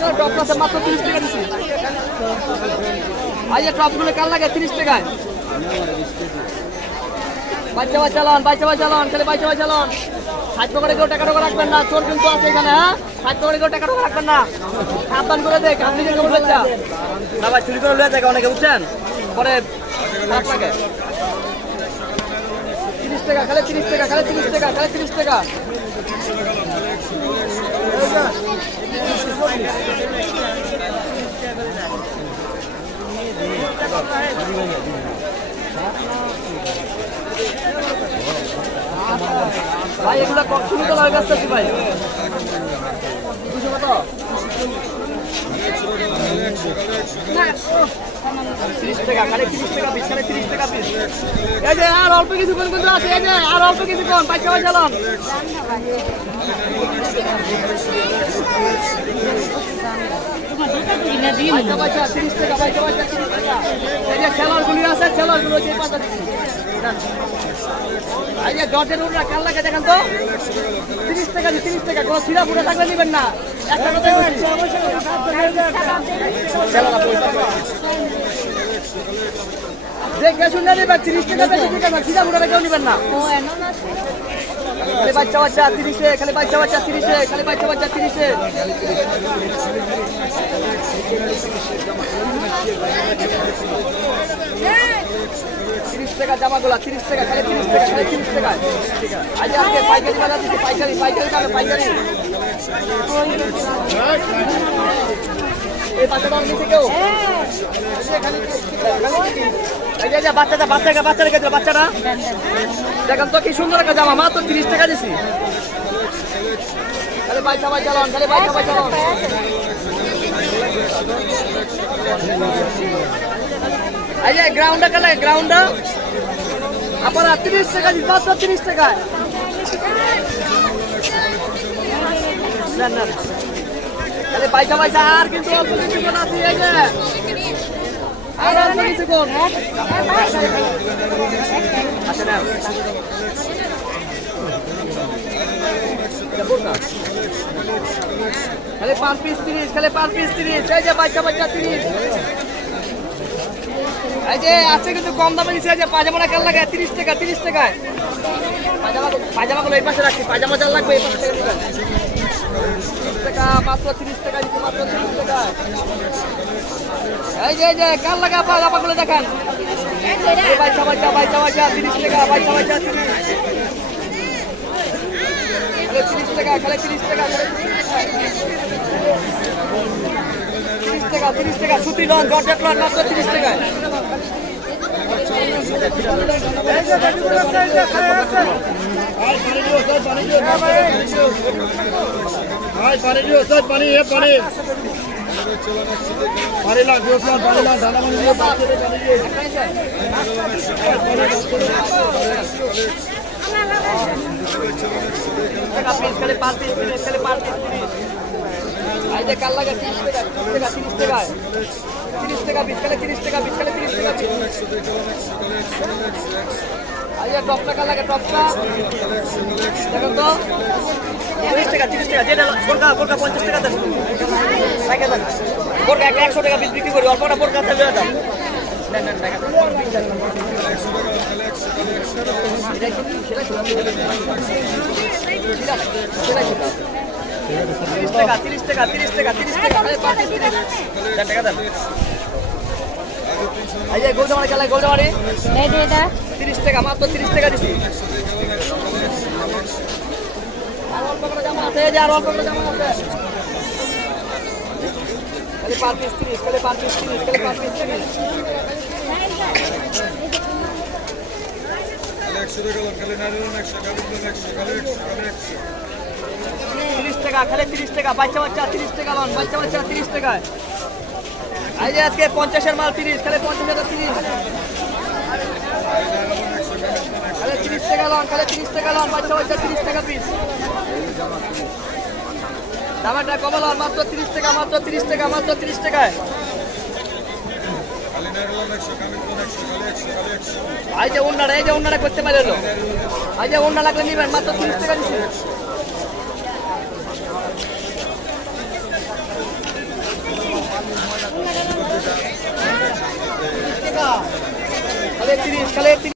Colour top আছে, মাত্র তিরিশ টাকা দিচ্ছি যে টপগুলো কার লাগে? তিরিশ টাকায়। বাচ্চা বাচ্চা লন বাচ্চা বাচ্চা লন, খালি বাচ্চা বাচ্চা লন। সাত করে কেউ টাকা টাকা রাখবেন না, চোর কিন্তু আছে এখানে হ্যাঁ? সাত করে কেউ টাকা টাকা রাখবেন না। সাবধান করে দেখ, আপনি যে কেমন ভাই করে অনেকে, বুঝছেন? পরে লাগে। তিরিশ টাকা, খালি তিরিশ টাকা, খালি তিরিশ টাকা, খালি তিরিশ টাকা। ভাই এগুলো শুরু তো লাগে ভাই দুশো কত তিরিশ টাকা খালি তিরিশ টাকা পিস খালি তিরিশ টাকা পিস এই যে আর অল্প কিছু কোন কিন্তু আছে? এই যে আর অল্প কিছু কোন? তিরিশ টাকা লাগে দেখেন তো। তিরিশ টাকা তিরিশ টাকা। সিরা পুরো থাকলে নেবেন না। একটা কথা দেখে শুনে নেবেন তিরিশ টাকা বেশি ঠিক আছে সিরা পুরো কেউ নেবেন না। বাচ্চা বাচ্চা তিরিশে, খালি বাচ্চা বাচ্চা তিরিশে, খালি বাচ্চা বাচ্চা তিরিশে। তিরিশ টাকা জামাগুলা, তিরিশ টাকা, খালি তিরিশ টাকা, খালি তিরিশ টাকা। আজ আজকে পাইকারি বাজার দিচ্ছে, পাইকারি পাইকারি পাইকারি। বাচ্চা রেখে দিল বাচ্চাটা দেখেন তো কি সুন্দর একটা জামা মাত্র তিরিশ টাকা দিছি খালি বাইচা বাইচা লন খালি বাইচা বাইচা লন এই যে কালে গ্রাউন্ডটা আপনারা তিরিশ টাকা মাত্র তিরিশ টাকায় না না খালি পয়সা পয়সা, আর কিন্তু অল্প কিছুক্ষণ আছে, এই যে। আর অল্প কিছুক্ষণ আচ্ছা না খালি পাঁচ পিস তিরিশ, খালি পাঁচ পিস তিরিশ। এই যে বাচ্চা বাচ্চা তিরিশ। এই যে, আছে কিন্তু কম দামে দিচ্ছে যে পাজামাটা কেন লাগে? তিরিশ টাকা, তিরিশ টাকায়। পাজামা পাজামাগুলো এই পাশে রাখছি পাজামা চাল লাগবে এই পাশে। তিরিশ টাকা মাত্র তিরিশ টাকা দিচ্ছে মাত্র টাকা এই যে এই যে কার লাগা আপা আপাগুলো দেখান বাইশা বাইশা বাইশা বাইশা তিরিশ টাকা বাইশা বাইশা তিরিশ তিরিশ টাকা খালি তিরিশ টাকা তিরিশ টাকা তিরিশ টাকা সুতি লন জর্জেট লন মাত্র তিরিশ টাকায় ভাই পানি দিও, স্যার, পানি, এ, পানি। টাকা তিরিশ এই যে কাল তিরিশ টাকা তিরিশ টাকা তিরিশ টাকা। টাকা টাকা, তিরিশ টাকা। পিস এই যে টপটা কাল লাগে টপটা দেখো তো। তিরিশ টাকা তিরিশ টাকা যেটা বোরকা বোরকা পঞ্চাশ টাকা দেন। টাকা দেন বোরকা একটা একশো টাকা পিস বিক্রি করি অল্পটা বোরকা দাম টাকা তো সেটাই তো তিরিশ টাকা তিরিশ টাকা তিরিশ টাকা। তিরিশ। টাকা টাকা দেন। এই যে গোলজামারি খেলায় গোলজামারি এই যে এটা। তিরিশ টাকা মাত্র তিরিশ টাকা দিচ্ছি আর অল্প করে জামা আছে এই যে আর অল্প করে জামা আছে। খালি পার পিস তিরিশ খালি পার পিস তিরিশ খালি পার পিস তিরিশ। একশো টাকা লাগ খালি নারিয়েল একশো খালি একশো খালি একশো খালি একশো তিরিশ টাকা খালি তিরিশ বাচ্চা বাচ্চা তিরিশ টাকা লন বাচ্চা বাচ্চা তিরিশ টাকায়। এই যে আজকে পঞ্চাশের মাল তিরিশ খালি পঞ্চাশ হাজার তিরিশ। খালি তিরিশ টাকা লন খালি তিরিশ টাকা লন, বাচ্চা বাচ্চা তিরিশ টাকা পিস দামাটা কমা লন, মাত্র তিরিশ টাকা, মাত্র তিরিশ টাকা, মাত্র তিরিশ টাকায়। এই যে অন্যরা এই যে অন্যরা করতে পারল। এই যে অন্য লাগলে নিবেন, মাত্র তিরিশ টাকা দিচ্ছি একত্রিশ খালি একত্রিশ